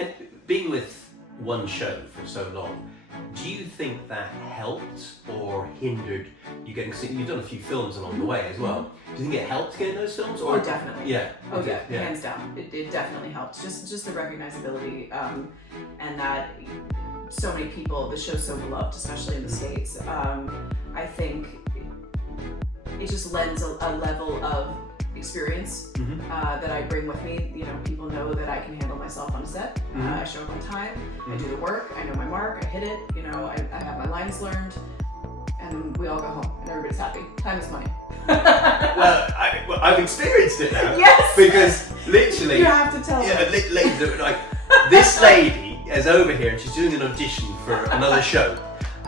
And being with one show for so long, do you think that helped or hindered you getting? You've done a few films along the way as well. Do you think it helped getting those films? Or definitely. Yeah. Oh yeah, hands down. It definitely helped. Just the recognizability, and that so many people. The show's so beloved, especially in the States. I think it just lends a level of experience that I bring with me. You know, people know that I can handle myself on set. I show up on time. I do the work. I know my mark. I hit it. You know, I have my lines learned, and we all go home, and everybody's happy. Time is money. Well, I've experienced it now. Yes. Because literally, you have to tell them. Like this lady is over here, and she's doing an audition for another show.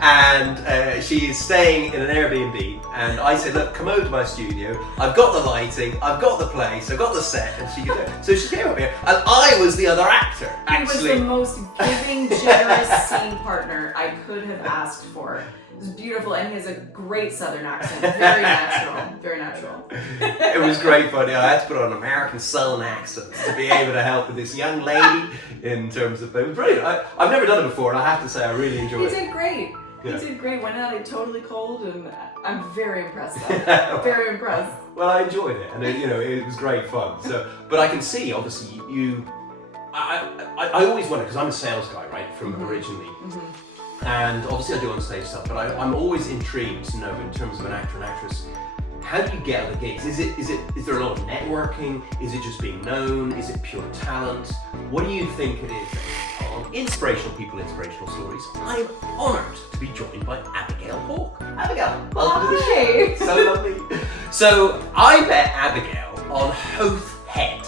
And she is staying in an Airbnb, and I said, look, come over to my studio. I've got the lighting, I've got the place, I've got the set, and she could do it. So she came over here, and I was the other actor, actually. He was the most giving, generous scene partner I could have asked for. It was beautiful, and he has a great Southern accent. Very natural, very natural. It was great fun. I had to put on an American Southern accent to be able to help with this young lady in terms of, it was brilliant. I've never done it before, and I have to say I really enjoyed it. He did great. Yeah. He did great. Went out totally cold, and I'm very impressed. Very impressed. Well, I enjoyed it, and it was great fun. So, but I can see, obviously, I always wonder, because I'm a sales guy, right, from originally, and obviously I do on stage stuff. But I'm always intrigued to know, in terms of an actor and actress, how do you get other gigs? Is there a lot of networking? Is it just being known? Is it pure talent? What do you think it is? On Inspirational People, Inspirational Stories, I'm honoured to be joined by Abigail Hawk. Abigail, welcome to the show. So lovely. So I met Abigail on Howth Head.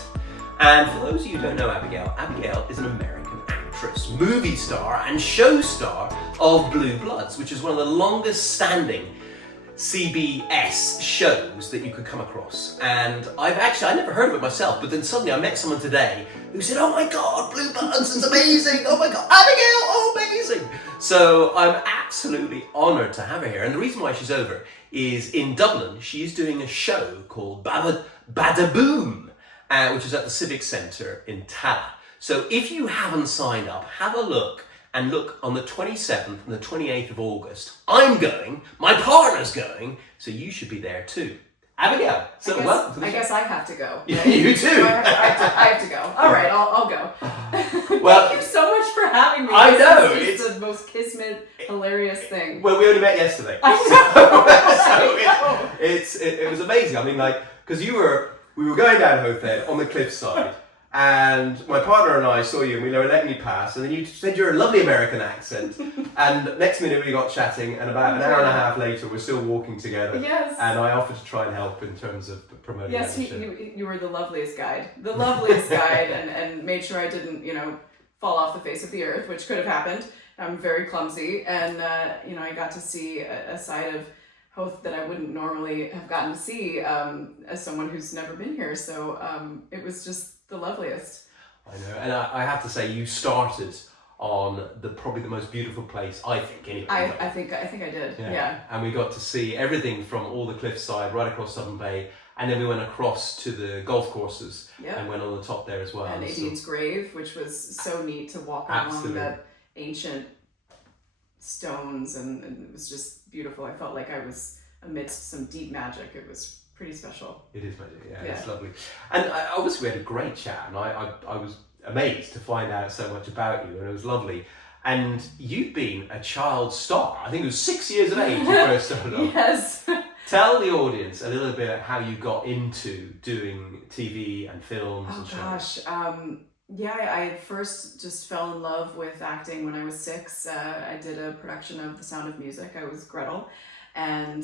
And for those of you who don't know Abigail is an American actress, movie star and show star of Blue Bloods, which is one of the longest standing CBS shows that you could come across. And I never heard of it myself, but then suddenly I met someone today who said, oh my God, Blue Bloods is amazing. Oh my God, Abigail, oh amazing. So I'm absolutely honoured to have her here. And the reason why she's over is in Dublin, she is doing a show called Bada Boom, which is at the Civic Centre in Tallaght. So if you haven't signed up, have a look. And look, on the 27th and the 28th of August, I'm going, my partner's going, so you should be there too. Abigail, so welcome to the show. I guess I have to go. Right? You too. I have to go. All right, I'll go. Well, thank you so much for having me. I know. It's the most kismet, hilarious thing. Well, we only met yesterday. I know. It was amazing. I mean, like, because we were going down Howth Head on the cliffside. And my partner and I saw you, and we were letting you pass, and then you said you're a lovely American accent. And next minute we got chatting, and about an hour and a half later we're still walking together. Yes. And I offered to try and help in terms of promoting. Yes, you were the loveliest guide, and made sure I didn't, fall off the face of the earth, which could have happened. I'm very clumsy, and I got to see a side of Howth that I wouldn't normally have gotten to see as someone who's never been here. So it was just the loveliest. I know, and I have to say, you started on probably the most beautiful place, I think, anyway. I think I did. Yeah. And we got to see everything from all the cliffside right across Southern Bay, and then we went across to the golf courses and went on the top there as well. And Nadine's grave, which was so neat to walk along that ancient stones, and it was just beautiful. I felt like I was amidst some deep magic. It was pretty special. It is magic, yeah. It's lovely. And obviously we had a great chat, and I was amazed to find out so much about you, and it was lovely. And you've been a child star. I think it was 6 years of age you first started off. Yes. Tell the audience a little bit how you got into doing TV and films and shows. I first just fell in love with acting when I was 6. I did a production of The Sound of Music. I was Gretel, and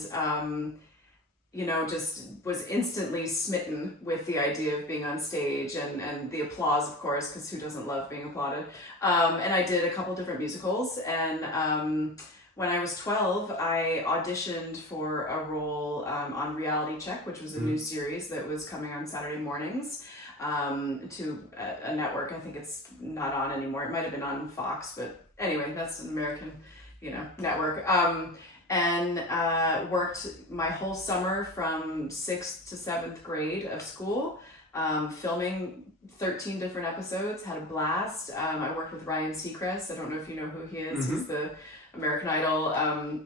just was instantly smitten with the idea of being on stage and the applause, of course, because who doesn't love being applauded? And I did a couple different musicals, and when I was 12, I auditioned for a role on Reality Check, which was a new series that was coming on Saturday mornings to a network. I think it's not on anymore. It might have been on Fox, but anyway, that's an American, network. And worked my whole summer from 6th to 7th grade of school, filming 13 different episodes, had a blast. I worked with Ryan Seacrest. I don't know if you know who he is. He's the American Idol,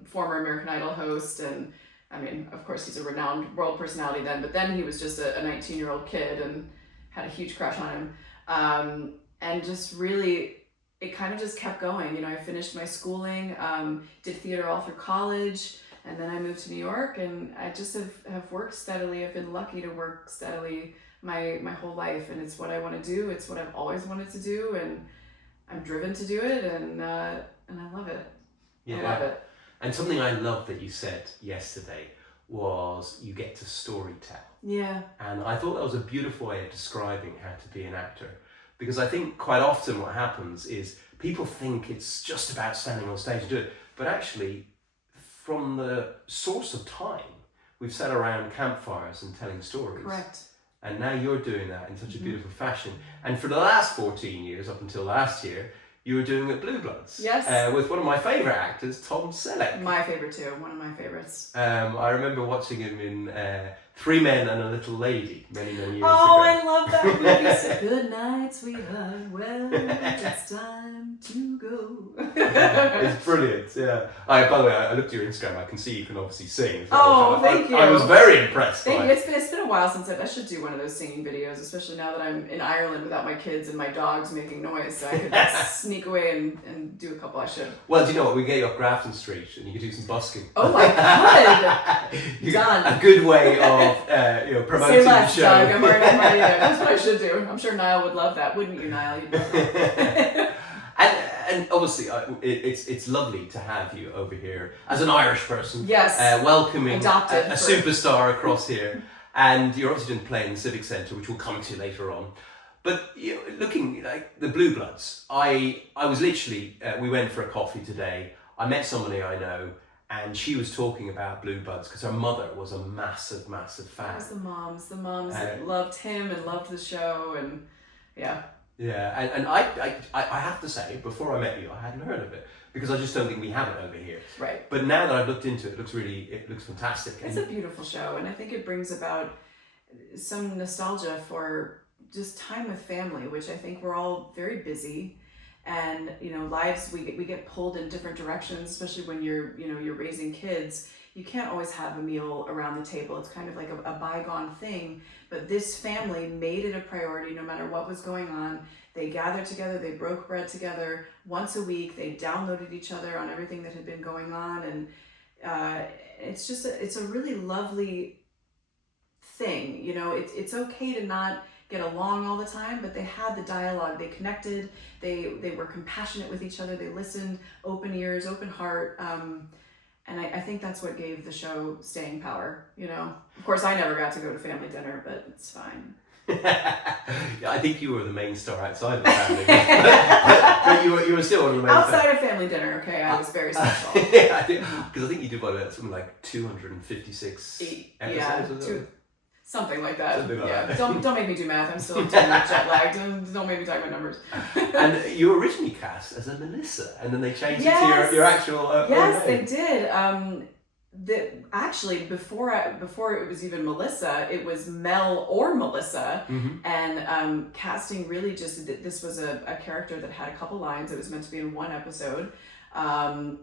former American Idol host. And I mean, of course, he's a renowned world personality then, but then he was just a 19-year-old kid and had a huge crush on him. And just really, it kind of just kept going. You know, I finished my schooling, did theater all through college, and then I moved to New York, and I just have worked steadily. I've been lucky to work steadily my whole life, and it's what I want to do. It's what I've always wanted to do, and I'm driven to do it, and I love it. Yeah. I love it. And something I loved that you said yesterday was you get to story tell. Yeah. And I thought that was a beautiful way of describing how to be an actor. Because I think quite often what happens is people think it's just about standing on stage and do it. But actually, from the source of time, we've sat around campfires and telling stories. Correct. And now you're doing that in such a beautiful fashion. And for the last 14 years, up until last year, you were doing it Blue Bloods. Yes. With one of my favourite actors, Tom Selleck. My favorite too, one of my favorites. I remember watching him in Three Men and a Little Lady many years ago. Oh, I love that movie. So, good night, sweetheart. Well, it's time to go. It's brilliant, yeah. By the way, I looked at your Instagram. I can see you can obviously sing as well. Oh, thank you. I was very impressed. Thank you. It's been a while since I should do one of those singing videos, especially now that I'm in Ireland without my kids and my dogs making noise. So I could sneak away and do a couple. I should. Well, do you know what? We get you up Grafton Street and you could do some busking. Oh my god! Done. A good way of promoting Say less, the show. Doug. I'm already there. That's what I should do. I'm sure Niall would love that, wouldn't you, Niall? You'd love that. And obviously, it's lovely to have you over here as an Irish person. Yes. Welcoming Adopted a superstar across here. And you're obviously doing play in the Civic Centre, which we'll come to later on. But looking like the Blue Bloods, I was literally, we went for a coffee today. I met somebody I know, and she was talking about Blue Bloods because her mother was a massive, massive fan. It was the moms that loved him and loved the show, and yeah. Yeah, and I have to say, before I met you, I hadn't heard of it because I just don't think we have it over here. Right. But now that I've looked into it, it looks fantastic. It's a beautiful show, and I think it brings about some nostalgia for just time with family, which I think we're all very busy, and lives we get pulled in different directions, especially when you're raising kids. You can't always have a meal around the table. It's kind of like a bygone thing, but this family made it a priority no matter what was going on. They gathered together, they broke bread together once a week, they downloaded each other on everything that had been going on, and it's a really lovely thing. It's okay to not get along all the time, but they had the dialogue, they connected, they were compassionate with each other, they listened, open ears, open heart, and I think that's what gave the show staying power. Of course I never got to go to family dinner, but it's fine. Yeah, I think you were the main star outside the family, but you were still one of the main outside of family dinner. Okay, I was very special. Yeah, because I think you did something like 256 episodes. Something like that. Something like yeah. that. Don't make me do math. I'm still jet lagged. Don't make me talk about numbers. And you were originally cast as a Melissa, and then they changed it to your actual. Yes, they did. Actually, before it was even Melissa, it was Mel or Melissa, and casting really just this was a character that had a couple lines. It was meant to be in one episode, and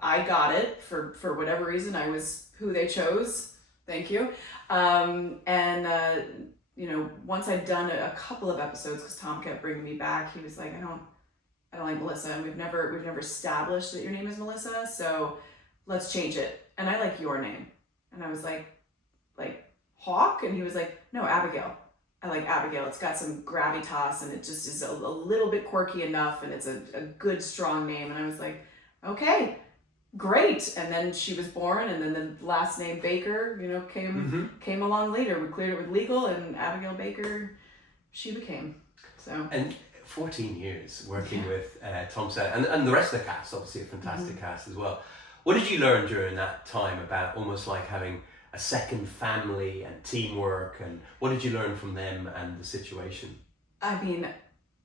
I got it for whatever reason. I was who they chose. Thank you. Once I'd done a couple of episodes, because Tom kept bringing me back, he was like, I don't like Melissa, and we've never established that your name is Melissa, so let's change it. And I like your name. And I was like Hawk? And he was like, no, Abigail. I like Abigail. It's got some gravitas, and it just is a little bit quirky enough, and it's a good, strong name. And I was like, okay, great. And then she was born, and then the last name Baker, came along later. We cleared it with legal, and Abigail Baker, she became. So. And 14 years working with Tom Selleck, and the rest of the cast, obviously a fantastic cast as well. What did you learn during that time about almost like having a second family and teamwork, and what did you learn from them and the situation? I mean,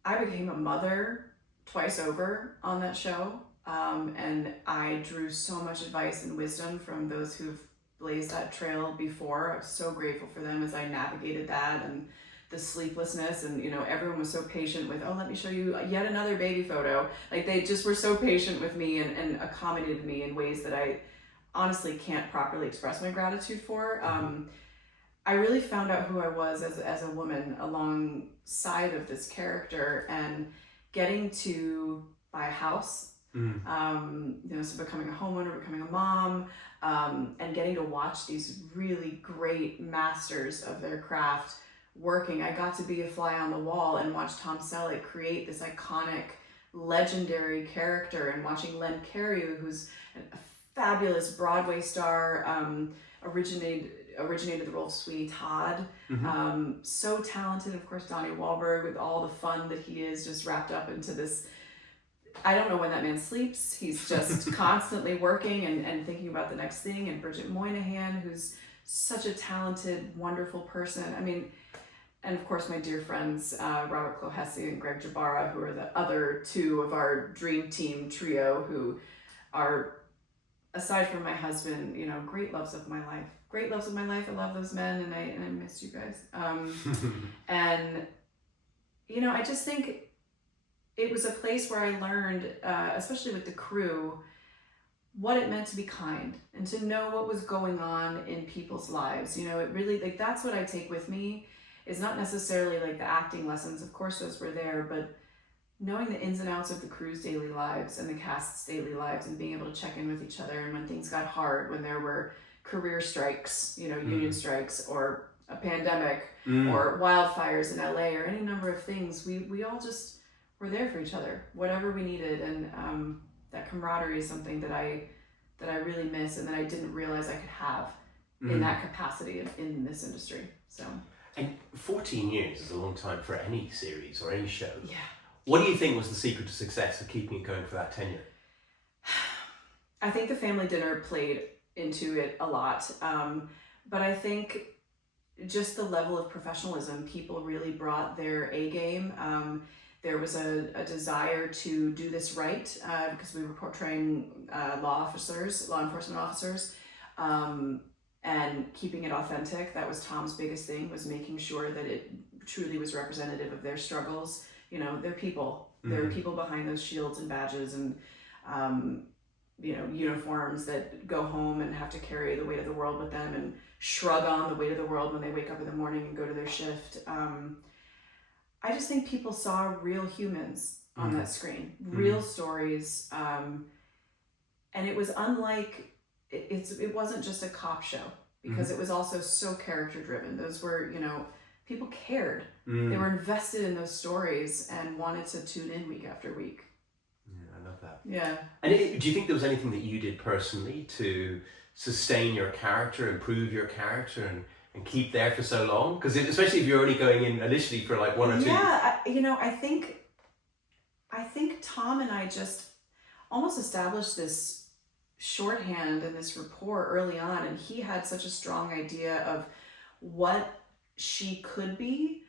I became a mother twice over on that show. And I drew so much advice and wisdom from those who've blazed that trail before. I was so grateful for them as I navigated that, and the sleeplessness, and everyone was so patient with, oh, let me show you yet another baby photo. Like, they just were so patient with me and accommodated me in ways that I honestly can't properly express my gratitude for. I really found out who I was as a woman alongside of this character, and getting to buy a house, so becoming a homeowner, becoming a mom, and getting to watch these really great masters of their craft working. I got to be a fly on the wall and watch Tom Selleck create this iconic, legendary character, and watching Len Cariou, who's a fabulous Broadway star, originated the role of Sweeney Todd. So talented, of course, Donnie Wahlberg, with all the fun that he is, just wrapped up into this. I don't know when that man sleeps. He's just constantly working and thinking about the next thing. And Bridget Moynihan, who's such a talented, wonderful person. I mean, and of course my dear friends, Robert Clohessy and Greg Jabara, who are the other two of our dream team trio, who are, aside from my husband, great loves of my life. Great loves of my life. I love those men, and I miss you guys. And I just think it was a place where I learned, especially with the crew, what it meant to be kind and to know what was going on in people's lives. It really, like, that's what I take with me. Is not necessarily like the acting lessons. Of course, those were there, but knowing the ins and outs of the crew's daily lives and the cast's daily lives, and being able to check in with each other, and when things got hard, when there were career strikes, union strikes, or a pandemic, or wildfires in LA, or any number of things, we all just were there for each other, whatever we needed. And that camaraderie is something that I really miss, and that I didn't realize I could have in that capacity in this industry. So. And 14 years is a long time for any series or any show. Yeah. What do you think was the secret to success of keeping it going for that tenure? I think the family dinner played into it a lot. But I think just the level of professionalism, people really brought their A game. There was a desire to do this right, because we were portraying law enforcement officers. And keeping it authentic. That was Tom's biggest thing, was making sure that it truly was representative of their struggles. They're people. There are people behind those shields and badges and, uniforms that go home and have to carry the weight of the world with them, and shrug on the weight of the world when they wake up in the morning and go to their shift. I just think people saw real humans on that screen, real stories. And it was unlike, it wasn't just a cop show, because it was also so character driven. Those were, people cared. They were invested in those stories and wanted to tune in week after week. Yeah, I love that. Yeah. And do you think there was anything that you did personally to sustain your character, improve your character, and keep there for so long? Because especially if you're only going in initially for like one or two. Yeah, I think Tom and I just almost established this shorthand and this rapport early on, and he had such a strong idea of what she could be.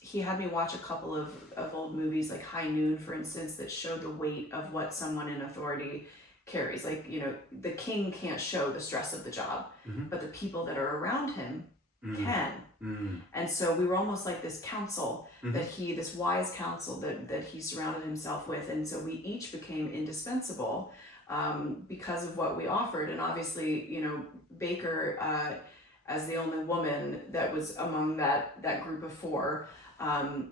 He had me watch a couple of old movies, like High Noon, for instance, that showed the weight of what someone in authority carries. Like, the king can't show the stress of the job, but the people that are around him can. And so we were almost like this council this wise council that he surrounded himself with. And so we each became indispensable because of what we offered. And obviously, Baker, as the only woman that was among that group of four,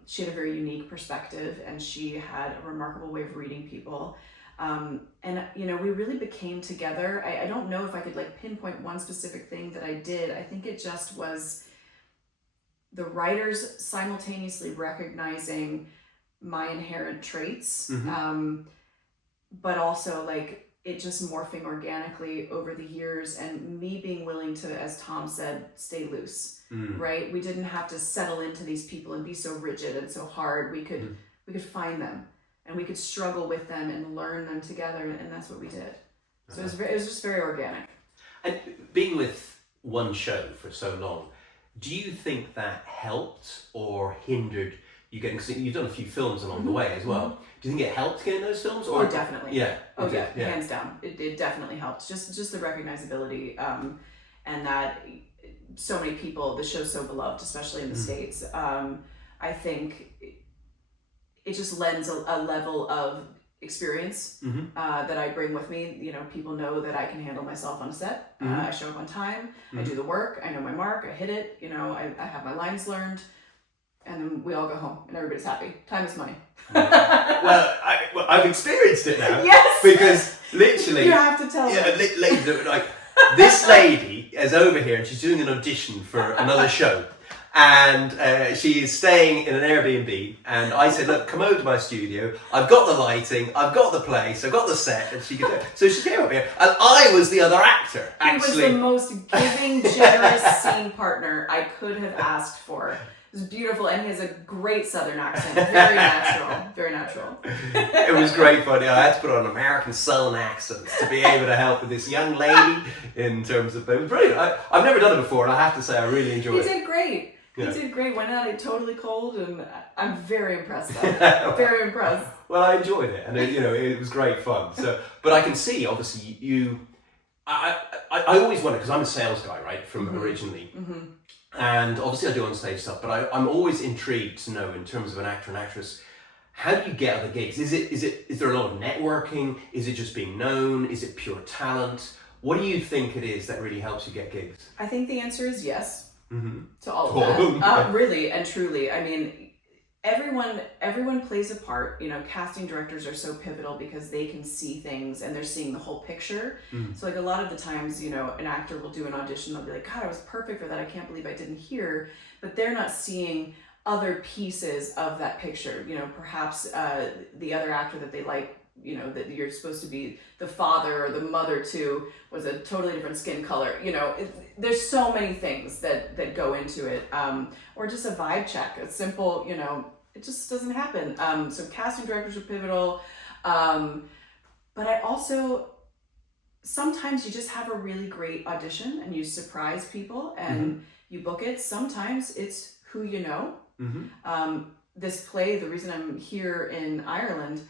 she had a very unique perspective, and she had a remarkable way of reading people. And we really became together. I don't know if I could like pinpoint one specific thing that I did. I think it just was the writers simultaneously recognizing my inherent traits, but also like it just morphing organically over the years, and me being willing to, as Tom said, stay loose, right? We didn't have to settle into these people and be so rigid and so hard. We could find them, and we could struggle with them and learn them together, and that's what we did. So it was just very organic. And being with one show for so long, do you think that helped or hindered you getting? Cause you've done a few films along the way as well. Do you think it helped getting those films? Or definitely. Yeah. Oh yeah, hands down. It definitely helped. Just the recognizability, and that so many people, the show's so beloved, especially in the States. I think it just lends a level of experience that I bring with me. You know, people know that I can handle myself on a set. I show up on time. I do the work. I know my mark. I hit it. You know, I have my lines learned. And then we all go home and everybody's happy. Time is money. Well, I've experienced it now. Yes! Because literally... You have to tell them. Like, this lady is over here and she's doing an audition for another show. And she is staying in an Airbnb. And I said, look, come over to my studio. I've got the lighting. I've got the place. I've got the set. And she could do it. So she came up here. And I was the other actor, actually. He was the most giving, generous scene partner I could have asked for. It was beautiful, and he has a great Southern accent. Very natural. Very natural. It was great fun. I had to put on an American Southern accent to be able to help with this young lady in terms of... It was brilliant. I've never done it before, and I have to say I really enjoyed it. He did great. Yeah. He did great. Went out it totally cold, and I'm very impressed. Very impressed. Well, I enjoyed it, and it was great fun. So, but I can see, obviously, I always wonder, because I'm a sales guy, right, from originally. And obviously I do on stage stuff, but I'm always intrigued to know, in terms of an actor and actress, how do you get other gigs? Is there a lot of networking? Is it just being known? Is it pure talent? What do you think it is that really helps you get gigs? I think the answer is yes to all Cool. of that. Really and truly. I mean, everyone plays a part. You know, casting directors are so pivotal because they can see things and they're seeing the whole picture. So like a lot of the times, you know, an actor will do an audition, they'll be like, God, I was perfect for that. I can't believe I didn't hear. But they're not seeing other pieces of that picture. You know, perhaps the other actor that they like, you know, that you're supposed to be the father or the mother to was a totally different skin color. You know, there's so many things that go into it. Or just a vibe check, a simple, you know, it just doesn't happen. So casting directors are pivotal. But I also, sometimes you just have a really great audition and you surprise people and you book it. Sometimes it's who you know. This play, the reason I'm here in Ireland,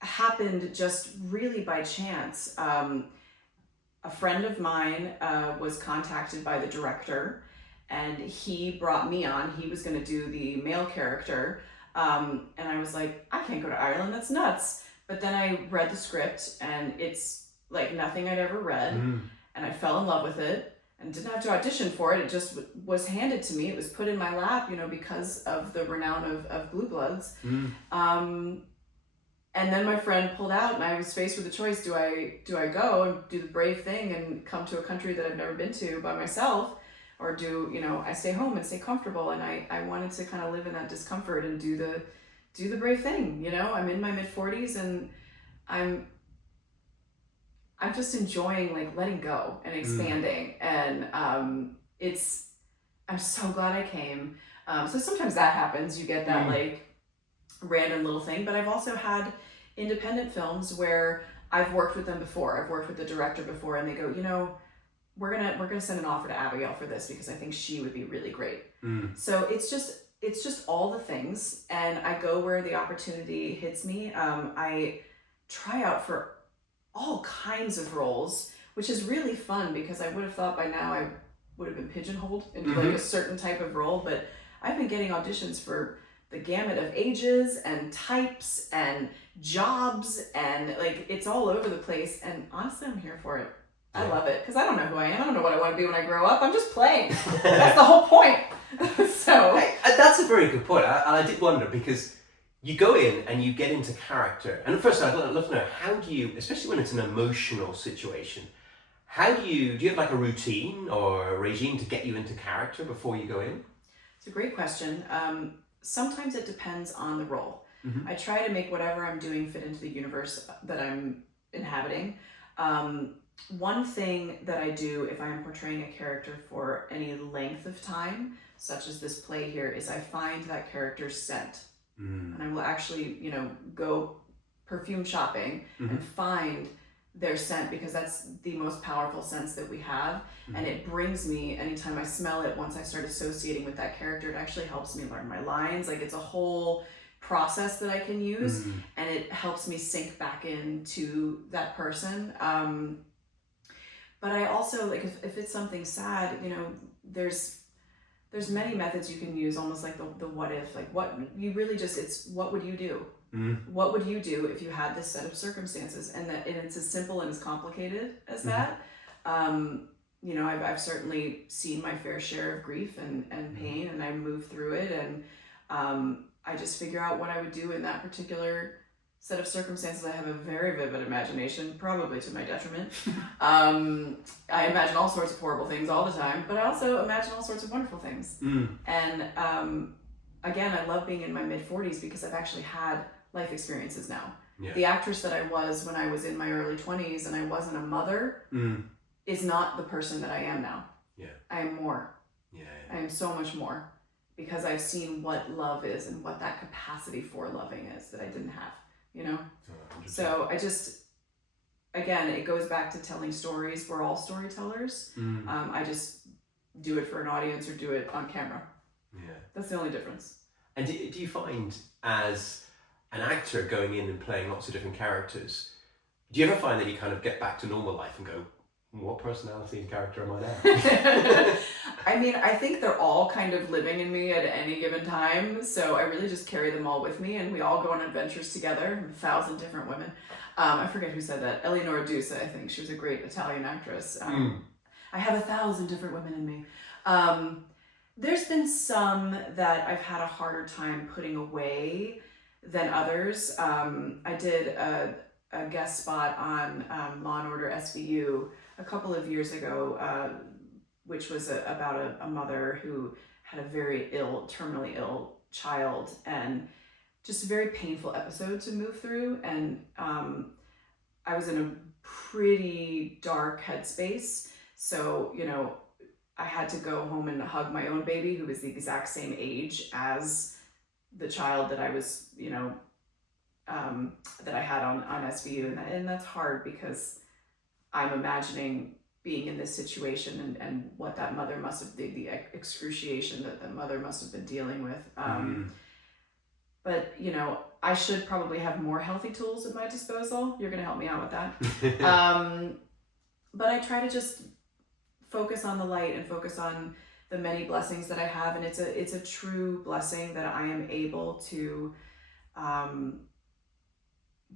happened just really by chance. A friend of mine was contacted by the director, and he brought me on. He was going to do the male character. And I was like, I can't go to Ireland. That's nuts. But then I read the script, and it's like nothing I'd ever read. And I fell in love with it and didn't have to audition for it. It just was handed to me. It was put in my lap, you know, because of the renown of Blue Bloods. And then my friend pulled out, and I was faced with a choice. Do I go and do the brave thing and come to a country that I've never been to by myself? Or do, you know, I stay home and stay comfortable? And I wanted to kind of live in that discomfort and do the brave thing. You know, I'm in my mid-40s and I'm just enjoying like letting go and expanding. And I'm so glad I came. So sometimes that happens. You get that like random little thing. But I've also had independent films where I've worked with them before. I've worked with the director before, and they go, you know, we're gonna send an offer to Abigail for this because I think she would be really great. So it's just all the things, and I go where the opportunity hits me. I try out for all kinds of roles, which is really fun because I would have thought by now I would have been pigeonholed into like a certain type of role, but I've been getting auditions for the gamut of ages and types and jobs, and like it's all over the place, and honestly I'm here for it. I love it because I don't know who I am. I don't know what I want to be when I grow up. I'm just playing. That's the whole point. So that's a very good point. I did wonder, because you go in and you get into character. And first, I'd love to know, how do you, especially when it's an emotional situation, do you have like a routine or a regime to get you into character before you go in? It's a great question. Sometimes it depends on the role. I try to make whatever I'm doing fit into the universe that I'm inhabiting. One thing that I do if I'm portraying a character for any length of time, such as this play here, is I find that character's scent. And I will actually, you know, go perfume shopping and find their scent, because that's the most powerful sense that we have. And it brings me, anytime I smell it, once I start associating with that character, it actually helps me learn my lines. Like, it's a whole process that I can use, and it helps me sink back into that person. But I also, like, if it's something sad, you know, there's many methods you can use, almost like the what if, like what you really just, it's what would you do? What would you do if you had this set of circumstances? And it's as simple and as complicated as that. You know, I've certainly seen my fair share of grief and pain, and I move through it, and I just figure out what I would do in that particular set of circumstances. I have a very vivid imagination, probably to my detriment. I imagine all sorts of horrible things all the time, but I also imagine all sorts of wonderful things. And again, I love being in my mid-40s because I've actually had life experiences now. Yeah. The actress that I was when I was in my early 20s and I wasn't a mother is not the person that I am now. Yeah. I am more. Yeah. I am so much more, because I've seen what love is and what that capacity for loving is that I didn't have, you know? So I just, again, it goes back to telling stories. We're all storytellers. I just do it for an audience or do it on camera. Yeah. That's the only difference. And do you find, as an actor going in and playing lots of different characters, do you ever find that you kind of get back to normal life and go, what personality and character am I now? I mean, I think they're all kind of living in me at any given time, so I really just carry them all with me, and we all go on adventures together, 1,000 different women. I forget who said that. Eleonora Duse, I think. She was a great Italian actress. I have 1,000 different women in me. There's been some that I've had a harder time putting away than others. I did a guest spot on Law and Order SVU a couple of years ago, which was about a mother who had a very terminally ill child, and just a very painful episode to move through. And I was in a pretty dark headspace. So, you know, I had to go home and hug my own baby, who was the exact same age as the child that I was, you know, that I had on SVU. And that's hard, because I'm imagining being in this situation and what that mother must have, the excruciation that the mother must have been dealing with. But, you know, I should probably have more healthy tools at my disposal. You're going to help me out with that. But I try to just focus on the light and focus on the many blessings that I have. And it's a true blessing that I am able to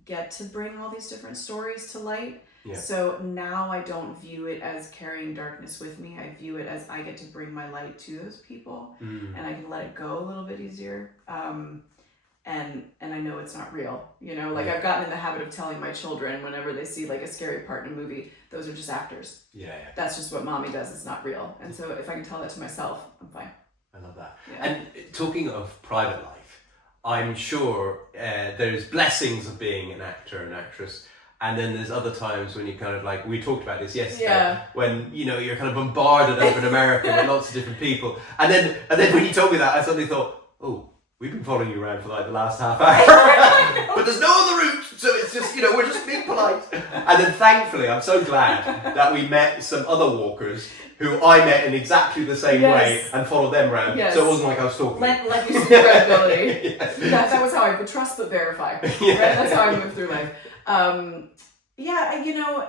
get to bring all these different stories to light. Yeah. So now I don't view it as carrying darkness with me. I view it as I get to bring my light to those people, and I can let it go a little bit easier. And I know it's not real, you know, like I've gotten in the habit of telling my children whenever they see like a scary part in a movie, those are just actors. Yeah. That's just what mommy does. It's not real. And so if I can tell that to myself, I'm fine. I love that. Yeah. And talking of private life, I'm sure there's blessings of being an actor and actress. And then there's other times when you kind of like, we talked about this yesterday, when, you know, you're kind of bombarded over in America with lots of different people. And then when you told me that, I suddenly thought, oh, we've been following you around for like the last half hour. But there's no other route. So it's just, you know, we're just being polite. And then thankfully, I'm so glad that we met some other walkers who I met in exactly the same way and followed them around. Yes. So it wasn't like I was talking. Like you said, credibility. That was how I would trust but verify. Right? That's how I move through life. You know,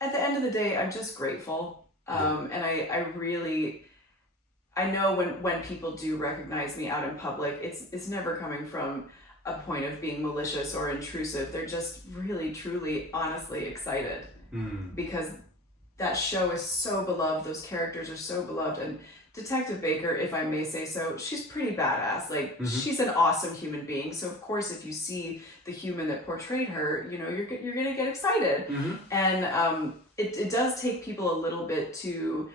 at the end of the day, I'm just grateful. And I really, I know when people do recognize me out in public, it's never coming from a point of being malicious or intrusive. They're just really, truly, honestly excited because that show is so beloved. Those characters are so beloved. And Detective Baker, if I may say so, she's pretty badass. Like, she's an awesome human being. So of course, if you see the human that portrayed her, you know, you're gonna get excited. And it does take people a little bit to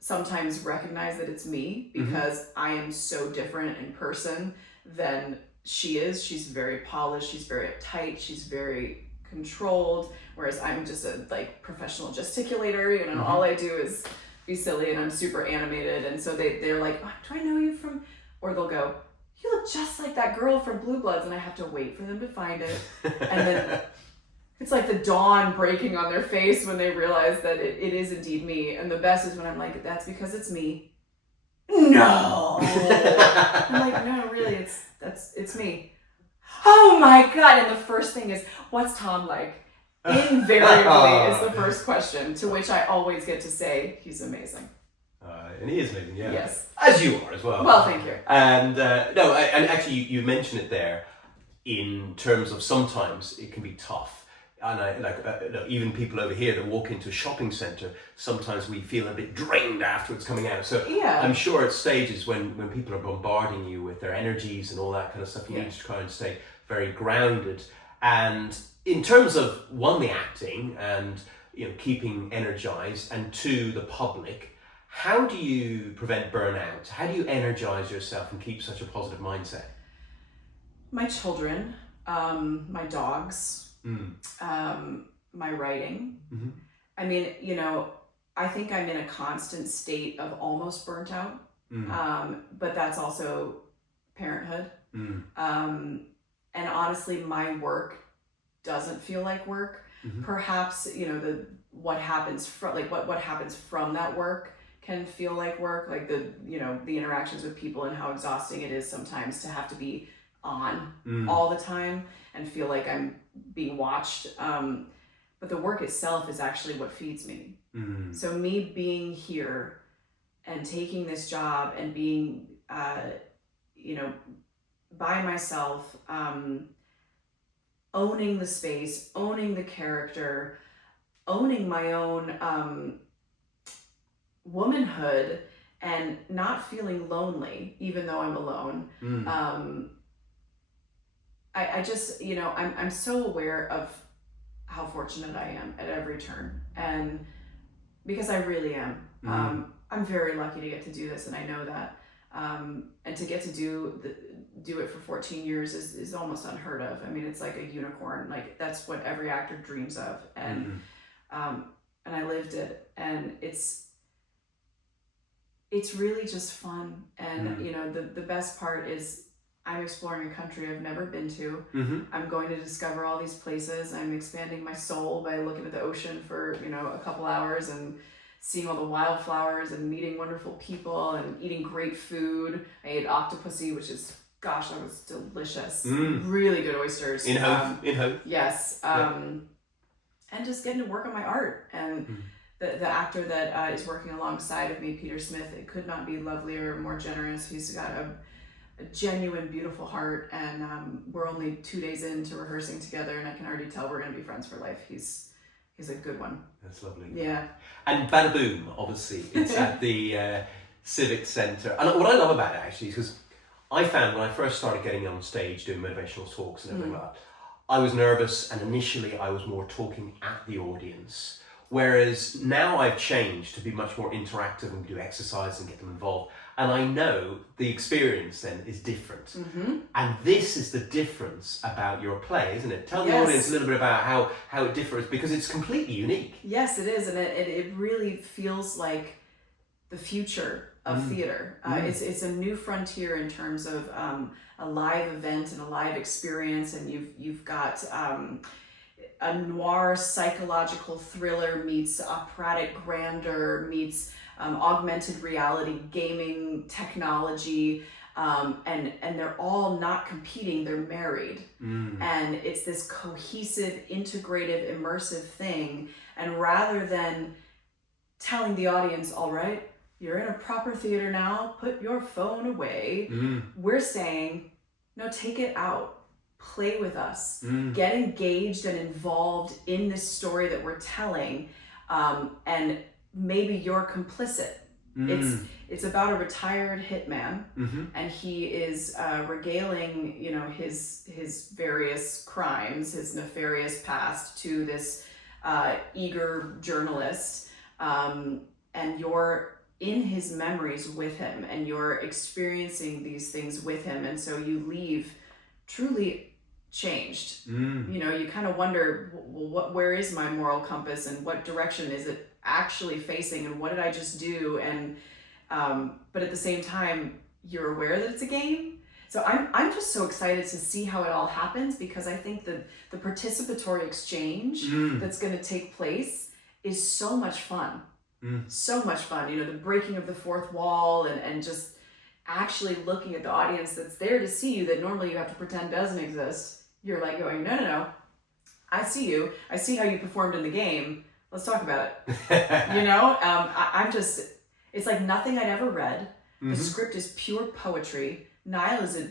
sometimes recognize that it's me, because I am so different in person than she is. She's very polished, she's very uptight, she's very controlled, whereas I'm just a like professional gesticulator, you know, all I do is be silly, and I'm super animated. And so they're like, oh, do I know you from, or they'll go, you look just like that girl from Blue Bloods, and I have to wait for them to find it. And then it's like the dawn breaking on their face when they realize that it is indeed me. And the best is when I'm like, that's because it's me. No. I'm like, no, really, it's me. Oh my God. And the first thing is, what's Tom like? Invariably is the first question, to which I always get to say, he's amazing. And he is amazing, yeah. Yes. As you are as well. Well, thank you. And and actually you mentioned it there in terms of sometimes it can be tough. And even people over here that walk into a shopping centre, sometimes we feel a bit drained after it's coming out. So Yeah. I'm sure at stages when people are bombarding you with their energies and all that kind of stuff, you need to try and stay very grounded. And in terms of one, the acting and keeping energized, and two, the public, how do you prevent burnout? How do you energize yourself and keep such a positive mindset? My children, my dogs, my writing. Mm-hmm. I mean, I think I'm in a constant state of almost burnt out, but that's also parenthood. And honestly, my work doesn't feel like work. Mm-hmm. Perhaps, what happens from that work can feel like work, like the interactions with people and how exhausting it is sometimes to have to be on all the time and feel like I'm being watched. But the work itself is actually what feeds me. So me being here and taking this job and being, by myself, owning the space, owning the character, owning my own womanhood, and not feeling lonely, even though I'm alone. I just, I'm so aware of how fortunate I am at every turn, and because I really am. I'm very lucky to get to do this, and I know that. And to get to do it for 14 years is almost unheard of. I mean, it's like a unicorn. Like, that's what every actor dreams of, and I lived it, and it's really just fun. And the best part is I'm exploring a country I've never been to. I'm going to discover all these places. I'm expanding my soul by looking at the ocean for a couple hours and seeing all the wildflowers and meeting wonderful people and eating great food. I ate octopussy, which is, gosh, that was delicious. Really good oysters. In Howth. Yes. And just getting to work on my art. And the actor that is working alongside of me, Peter Smith, it could not be lovelier or more generous. He's got a genuine, beautiful heart, and we're only 2 days into rehearsing together, and I can already tell we're going to be friends for life. He's a good one. That's lovely. Yeah. And Bada Boom, obviously, it's at the Civic Centre. And what I love about it, actually, is because I found when I first started getting on stage doing motivational talks and everything like that, I was nervous, and initially I was more talking at the audience. Whereas now I've changed to be much more interactive and do exercise and get them involved. And I know the experience then is different. And this is the difference about your play, isn't it? Tell the audience a little bit about how it differs, because it's completely unique. Yes, it is. And it really feels like the future of theater. It's a new frontier in terms of a live event and a live experience. And you've got a noir psychological thriller meets operatic grandeur meets augmented reality, gaming, technology, and they're all not competing, they're married. And it's this cohesive, integrative, immersive thing. And rather than telling the audience, all right, you're in a proper theater now, put your phone away, we're saying, no, take it out. Play with us, get engaged and involved in this story that we're telling, and maybe you're complicit. It's about a retired hitman, and he is regaling his various crimes, his nefarious past to this eager journalist, and you're in his memories with him, and you're experiencing these things with him, and so you leave truly changed. You kind of wonder, where is my moral compass, and what direction is it actually facing, and what did I just do? And but at the same time, you're aware that it's a game. So I'm just so excited to see how it all happens, because I think that the participatory exchange that's going to take place is so much fun. So much fun. The breaking of the fourth wall, and just actually looking at the audience that's there to see you, that normally you have to pretend doesn't exist. You're like going, no, I see you. I see how you performed in the game. Let's talk about it. You know, I'm just, it's like nothing I'd ever read. The script is pure poetry. Niall is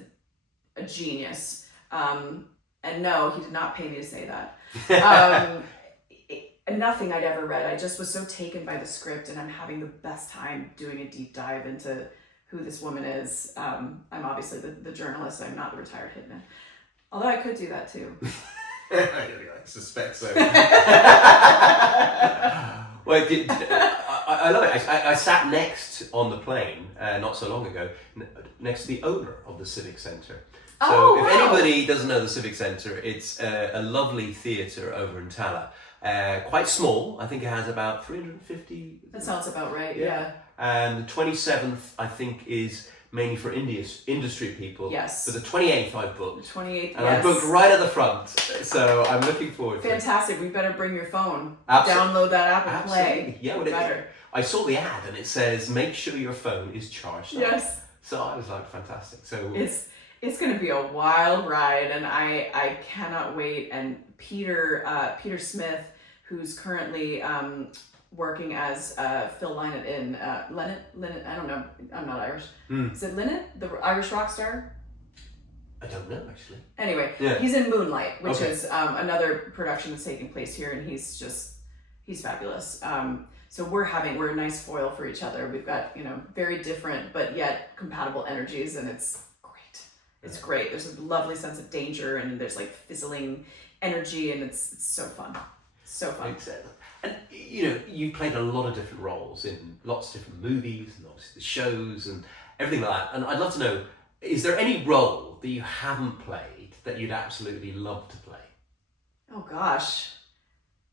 a genius. And no, he did not pay me to say that. Nothing I'd ever read. I just was so taken by the script, and I'm having the best time doing a deep dive into who this woman is. I'm obviously the journalist. I'm not the retired hitman. Although I could do that too. I suspect so. Well, I love it. I sat next on the plane not so long ago, next to the owner of the Civic Centre. So if anybody doesn't know the Civic Centre, it's a lovely theatre over in Tala. Quite small. I think it has about 350. That sounds about right. Yeah. And the 27th, I think, is mainly for industry people. Yes. But the 28th I booked. The 28th, and I booked right at the front. So I'm looking forward to it. Fantastic. We better bring your phone. Absolutely. Download that app and Absolutely. play. Yeah, well, I saw the ad and it says, make sure your phone is charged up. Yes. So I was like, fantastic. So it's going to be a wild ride, and I cannot wait. And Peter Smith, who's currently working as Phil Lynott in Lynott. I don't know. I'm not Irish. Is it Lynott, the Irish rock star? I don't know, actually. Anyway, he's in Moonlight, which is another production that's taking place here, and he's fabulous. So we're a nice foil for each other. We've got, very different but yet compatible energies, and it's great. It's great. There's a lovely sense of danger, and there's like fizzling energy, and it's so fun. So fun. Exactly. And you played a lot of different roles in lots of different movies and obviously the shows and everything like that. And I'd love to know, is there any role that you haven't played that you'd absolutely love to play? Oh gosh.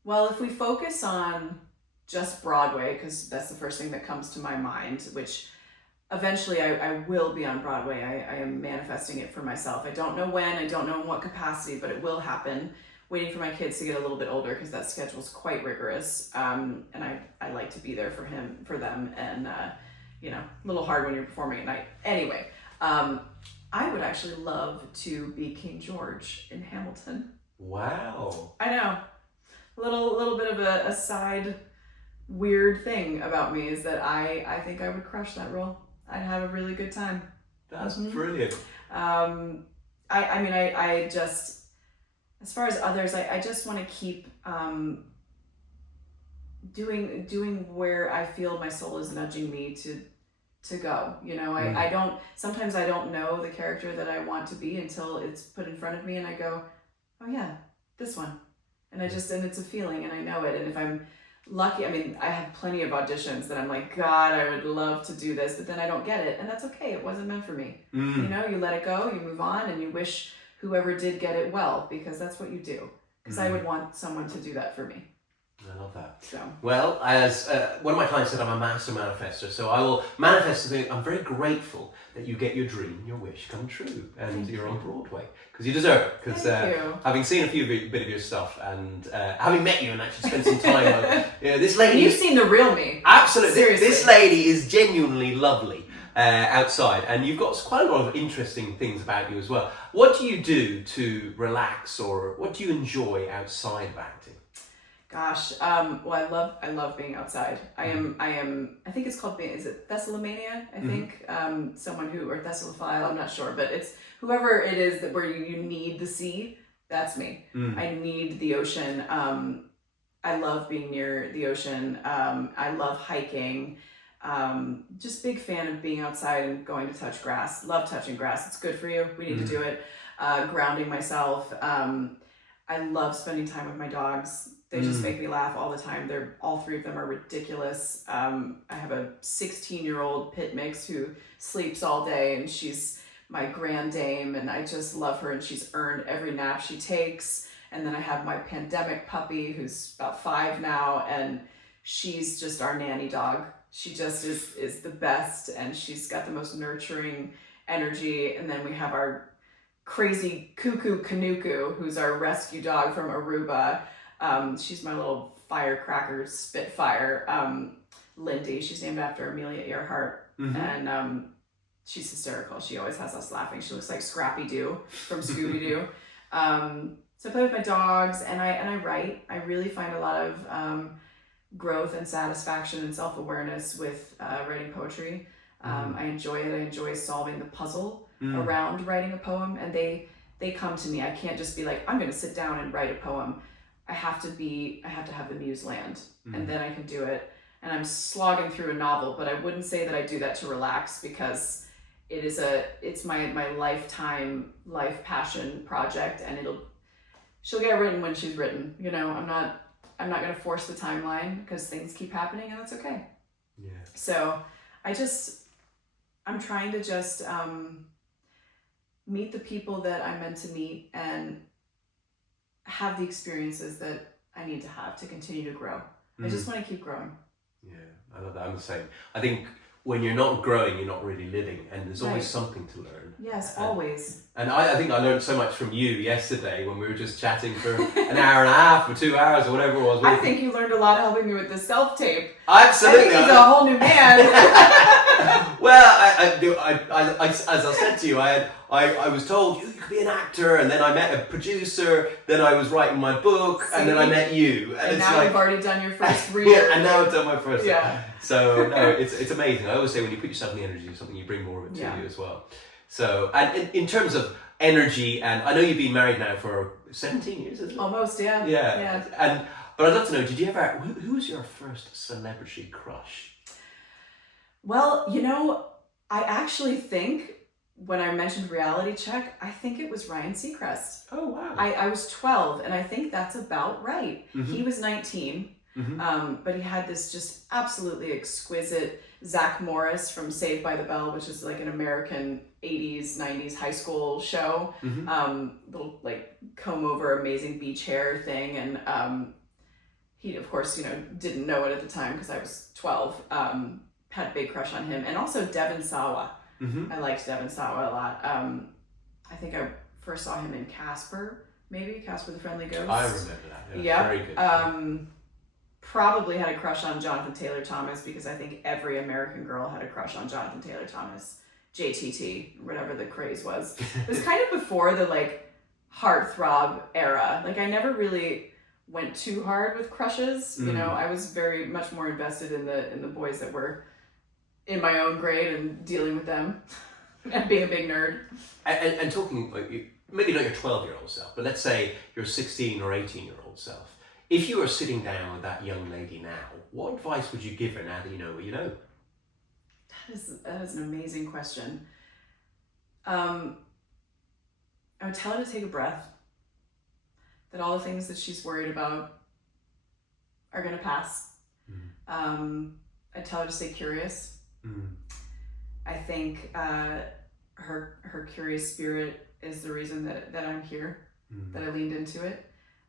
Well, if we focus on just Broadway, because that's the first thing that comes to my mind, which eventually I will be on Broadway. I am manifesting it for myself. I don't know when, I don't know in what capacity, but it will happen. Waiting for my kids to get a little bit older because that schedule's quite rigorous. And I like to be there for them, and a little hard when you're performing at night. Anyway, I would actually love to be King George in Hamilton. Wow. I know. A little bit of a side weird thing about me is that I think I would crush that role. I'd have a really good time. That's brilliant. I just, as far as others, I just want to keep doing where I feel my soul is nudging me to go. Sometimes I don't know the character that I want to be until it's put in front of me and I go, oh yeah, this one. And and it's a feeling and I know it. And if I'm lucky, I have plenty of auditions that I'm like, God, I would love to do this, but then I don't get it. And that's okay. It wasn't meant for me. You let it go, you move on, and you wish whoever did get it well, because that's what you do. Because I would want someone to do that for me. I love that. So. Well, as one of my clients said, I'm a master manifester, so I will manifest the thing. I'm very grateful that you get your dream, your wish come true, and you're on Broadway, because you deserve it. Because having seen a bit of your stuff and having met you and actually spent some time, this lady. And you've seen the real me. Absolutely, Seriously. This lady is genuinely lovely outside, and you've got quite a lot of interesting things about you as well. What do you do to relax, or what do you enjoy outside of acting? Gosh, well, I love being outside. I think it's called, is it Thessalomania? I think, or Thessalophile, I'm not sure, but it's whoever it is that where you need the sea, that's me. I need the ocean. I love being near the ocean. I love hiking. Just big fan of being outside and going to touch grass. Love touching grass. It's good for you. We need to do it. Grounding myself. I love spending time with my dogs. They just make me laugh all the time. All three of them are ridiculous. I have a 16-year-old pit mix who sleeps all day, and she's my grand dame, and I just love her, and she's earned every nap she takes. And then I have my pandemic puppy who's about 5 now, and she's just our nanny dog. She just is the best, and she's got the most nurturing energy. And then we have our crazy cuckoo Kanuku, who's our rescue dog from Aruba. She's my little firecracker spitfire, Lindy. She's named after Amelia Earhart, and she's hysterical. She always has us laughing. She looks like Scrappy Doo from Scooby Doo. So I play with my dogs, and I write. I really find a lot of growth and satisfaction and self-awareness with writing poetry. I enjoy it. I enjoy solving the puzzle around writing a poem, and they come to me. I can't just be like, I'm going to sit down and write a poem. I have to have the muse land, and then I can do it. And I'm slogging through a novel, but I wouldn't say that I do that to relax, because it's my lifetime life passion project, and she'll get written when she's written. You know, I'm not going to force the timeline, because things keep happening, and that's okay. Yeah. So I'm trying to just meet the people that I'm meant to meet, and have the experiences that I need to have to continue to grow. I just want to keep growing. Yeah, I love that. I'm the same. I think when you're not growing, you're not really living, and there's always something to learn. Yes, always. And I think I learned so much from you yesterday when we were just chatting for an hour and a half or 2 hours or whatever it was. I think you learned a lot helping me with the self-tape. Absolutely. I think he's a whole new man. Well, I as I said to you, I was told you could be an actor, and then I met a producer, then I was writing my book, and then I met you. And it's now you've already done your first read. Yeah, and now I've done my first. Yeah. So no, it's amazing. I always say when you put yourself in the energy of something, you bring more of it to you as well. So, and in terms of energy, and I know you've been married now for 17 years, isn't it? Almost, yeah. Yeah. But I'd love to know, did you ever, who was your first celebrity crush? Well, you know, I actually think when I mentioned reality check, I think it was Ryan Seacrest. Oh, wow. I was 12, and I think that's about right. Mm-hmm. He was 19, but he had this just absolutely exquisite Zach Morris from Saved by the Bell, which is like an American 80s, 90s high school show. Little like comb over amazing beach hair thing. And he, of course, you know, didn't know it at the time because I was 12. Had a big crush on him. And also Devon Sawa. I liked Devon Sawa a lot. I think I first saw him in Casper, maybe Casper the Friendly Ghost. I remember that. Yeah. Very good. Probably had a crush on Jonathan Taylor Thomas, because I think every American girl had a crush on Jonathan Taylor Thomas. JTT, whatever the craze was. It was kind of before the like heartthrob era. Like I never really went too hard with crushes. You know, I was very much more invested in the boys that were in my own grade and dealing with them and being a big nerd. And talking, like, maybe not your 12-year-old self, but let's say your 16 or 18-year-old self. If you were sitting down with that young lady now, what advice would you give her now that you know what you know? That is an amazing question. I would tell her to take a breath, that all the things that she's worried about are going to pass. I'd tell her to stay curious. I think her curious spirit is the reason that I'm here, that I leaned into it.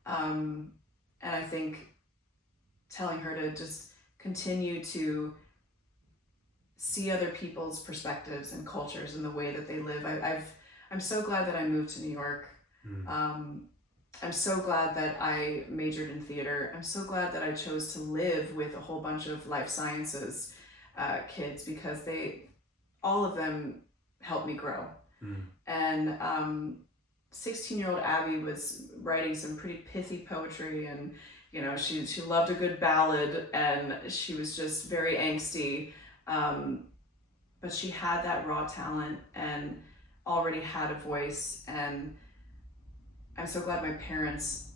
And I think telling her to just continue to see other people's perspectives and cultures and the way that they live. I'm so glad that I moved to New York. I'm so glad that I majored in theater. I'm so glad that I chose to live with a whole bunch of life sciences kids, because all of them helped me grow. And 16-year-old Abby was writing some pretty pithy poetry, and you know, she loved a good ballad, and she was just very angsty, but she had that raw talent and already had a voice. And I'm so glad my parents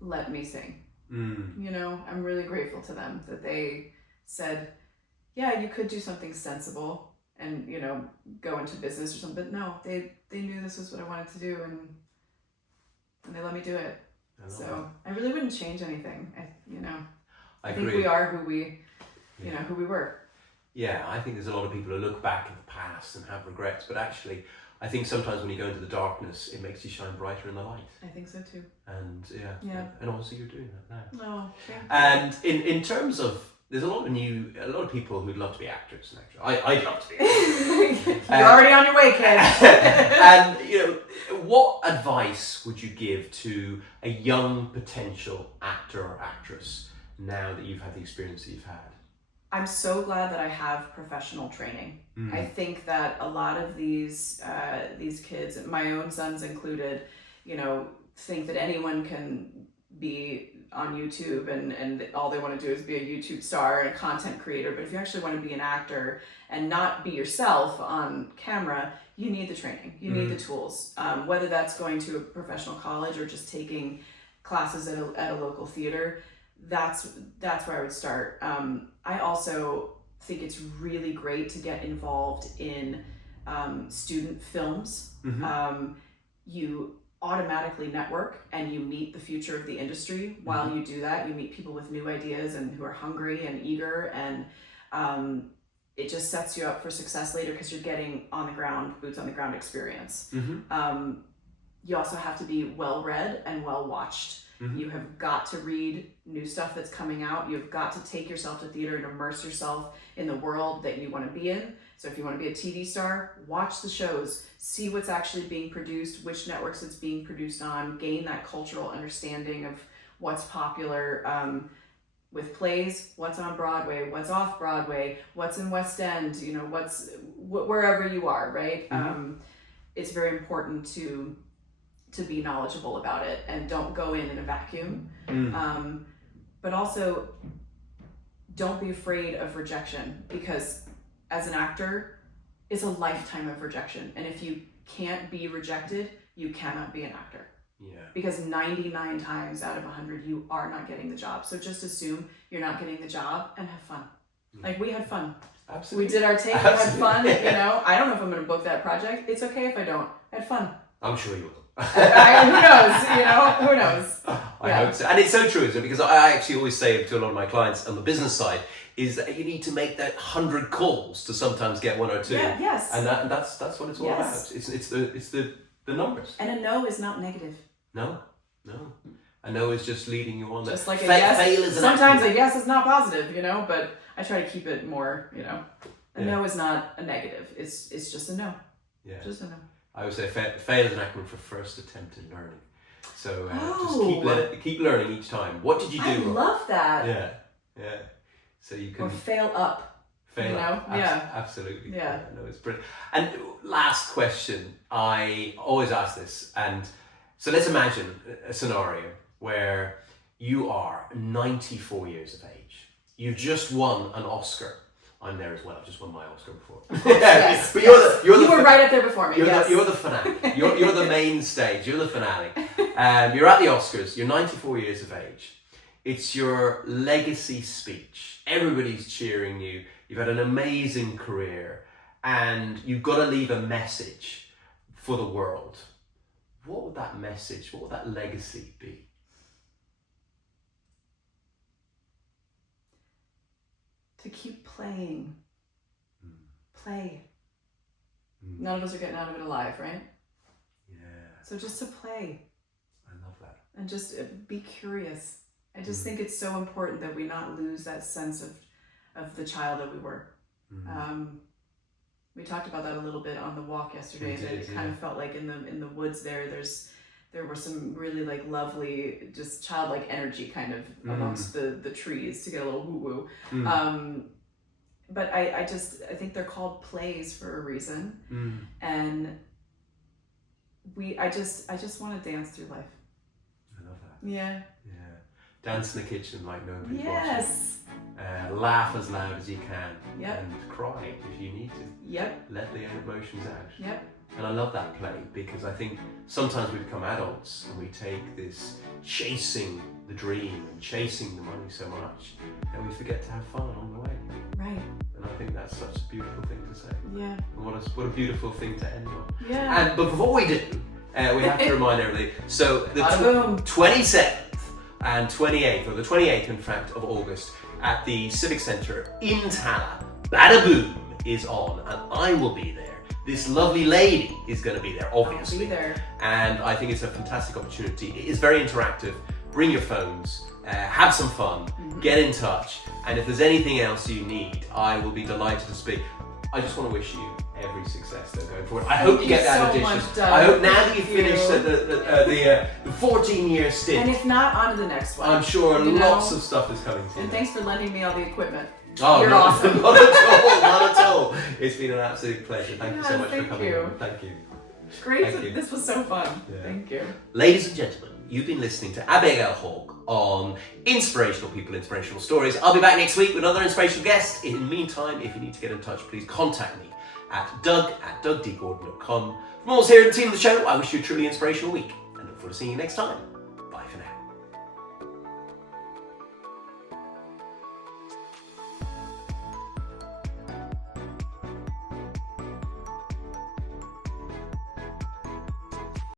let me sing. You know, I'm really grateful to them that they said, yeah, you could do something sensible and, you know, go into business or something. But no, they knew this was what I wanted to do, and they let me do it. So I really wouldn't change anything. I think we are who we were. Yeah, I think there's a lot of people who look back at the past and have regrets, but actually, I think sometimes when you go into the darkness, it makes you shine brighter in the light. I think so too. And and obviously you're doing that now. No, thank you. And in terms of, there's a lot of people who'd love to be actors and actors. I'd love to be. You're already on your way, kid. And you know, what advice would you give to a young potential actor or actress now that you've had the experience that you've had? I'm so glad that I have professional training. I think that a lot of these kids, my own sons included, think that anyone can be on YouTube and all they want to do is be a YouTube star and a content creator. But if you actually want to be an actor and not be yourself on camera, you need the training, you need the tools, whether that's going to a professional college or just taking classes at a local theater. That's where I would start. I also think it's really great to get involved in student films. You automatically network and you meet the future of the industry. While you do that, you meet people with new ideas and who are hungry and eager, and it just sets you up for success later because you're getting boots on the ground experience. You also have to be well read and well watched. You have got to read new stuff that's coming out. You've got to take yourself to theater and immerse yourself in the world that you want to be in. So if you want to be a TV star, watch the shows, see what's actually being produced, which networks it's being produced on, gain that cultural understanding of what's popular with plays, what's on Broadway, what's off Broadway, what's in West End, wherever you are, right? It's very important to be knowledgeable about it and don't go in a vacuum. But also don't be afraid of rejection, because as an actor, it's a lifetime of rejection. And if you can't be rejected, you cannot be an actor. Yeah. Because 99 times out of 100, you are not getting the job. So just assume you're not getting the job and have fun. Like we had fun. Absolutely. We did our take, we had fun. I don't know if I'm going to book that project. It's okay if I don't. I had fun. I'm sure you will. Who knows? I hope so. And it's so true, isn't it? Because I actually always say to a lot of my clients on the business side is that you need to make that 100 calls to sometimes get one or two. Yeah, yes. And that's what it's all about. It's the numbers. And a no is not negative. No. A no is just leading you on. Just like a yes. Fail is sometimes a yes is not positive, but I try to keep it more, A no is not a negative. It's just a no. Yeah. Just a no. I would say fail is an acronym for first attempt in learning. So just keep learning each time. What did you do? I love that. Yeah. So you can... Or fail up. Fail up. Yeah. Absolutely. Yeah. No, it's brilliant. And last question, I always ask this. And so let's imagine a scenario where you are 94 years of age. You've just won an Oscar. I'm there as well. I've just won my Oscar before. Yes. But you were right up there before me. You're the fanatic. You're the main stage. You're the finale. You're at the Oscars. You're 94 years of age. It's your legacy speech. Everybody's cheering you. You've had an amazing career, and you've got to leave a message for the world. What would that message? What would that legacy be? To keep playing. Play. None of us are getting out of it alive, right? Yeah. So just to play. I love that. And just be curious. I just think it's so important that we not lose that sense of the child that we were. We talked about that a little bit on the walk yesterday, and it kind of felt like in the woods there were some really lovely, just childlike energy kind of amongst the trees to get a little woo woo. But I think they're called plays for a reason, and I just want to dance through life. I love that. Yeah. Dance in the kitchen like nobody's yes. watching. Laugh as loud as you can. Yep. And cry if you need to. Yep. Let the emotions out. Yep. And I love that play because I think sometimes we become adults and we take this chasing the dream and chasing the money so much that we forget to have fun along the way. Right. And I think that's such a beautiful thing to say. Yeah. And what a beautiful thing to end on. Yeah. But before we do, we have to remind everybody. So the Bada Boom. 27th and 28th, or the 28th in fact of August, at the Civic Centre in Tala, Bada Boom is on, and I will be there. This lovely lady is going to be there, obviously. I'll be there. And I think it's a fantastic opportunity. It is very interactive. Bring your phones, have some fun, get in touch, and if there's anything else you need, I will be delighted to speak. I just want to wish you every success though going forward. I hope you get that audition. I hope now that you've finished the 14-year stint. And if not, on to the next one. I'm sure lots of stuff is coming to you. And thanks for lending me all the equipment. Oh, you're awesome. Not at all. It's been an absolute pleasure. Thank you so much for coming you. on. Thank you. Great. Thank you. This was so fun. Yeah. Thank you. Ladies and gentlemen, you've been listening to Abigail Hawk on Inspirational People, Inspirational Stories. I'll be back next week with another inspirational guest. In the meantime, if you need to get in touch, please contact me at doug@dougdgordon.com. From all of us here at the team of the show, I wish you a truly inspirational week and look forward to seeing you next time.